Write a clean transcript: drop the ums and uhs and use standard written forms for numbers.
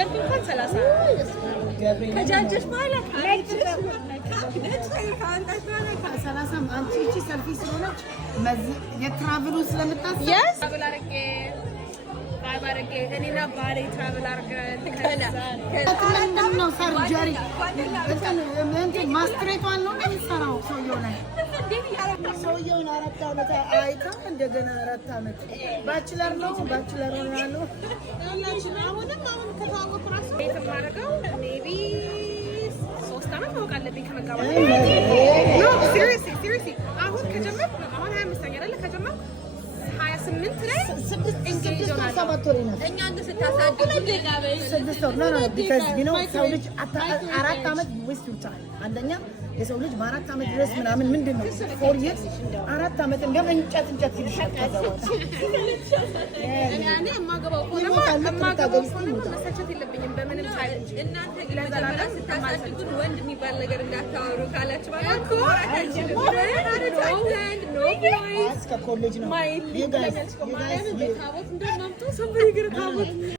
ከወለድኩ እንኳን 30 ከጃጀሽ በኋላ ሰላሳም አንቺ እቺ ሰልፊ ስለሆነች የትራቭሉ ስለምታስብ ትራቭል አድርጌ ባባረጌ እኔና ባሌ ትራቭል አድርገን ምንድን ነው ሰርጀሪ እንትን ማስትሬቷን ነው የሚሰራው ሰውየውን 4 ዓመት አይታ እንደገና 4 ዓመት ባችለር ነው ባችለር ነው ያለው አሁንም ከተዋወቅኩ እራሱ ቤት የማደርገው ሜቢ 3 ዓመት ማወቅ አለብኝ ከመጋባት ሲሪየስሊ አሁን ከጀመርኩ አሁን 25ኛ አይደለ ከጀመርኩ 28 ላይ 7 ወር ነው እኛ እንደ ስታሳድጉ 6 ወር ነው because you know ሰው ልጅ 4 ዓመት waste your time አንደኛ የሰው ልጅ በ4 ዓመት ድረስ ምናምን ምንድነው 4 years 4 ዓመት እንደም እንጨት ይልሻል እኔ የማገባው ከማገባው መሰቸት የለብኝም በምንም ቻሌንጅ እናንተ ለዘላለም ስታሳድጉ ወንድ የሚባል ነገር እንዳታወሩ ካላችሁ ማለት ነው ኮሌጅ ነው ማይል ታቦት እንደማምጡ ሰምብሪ ግር ታቦት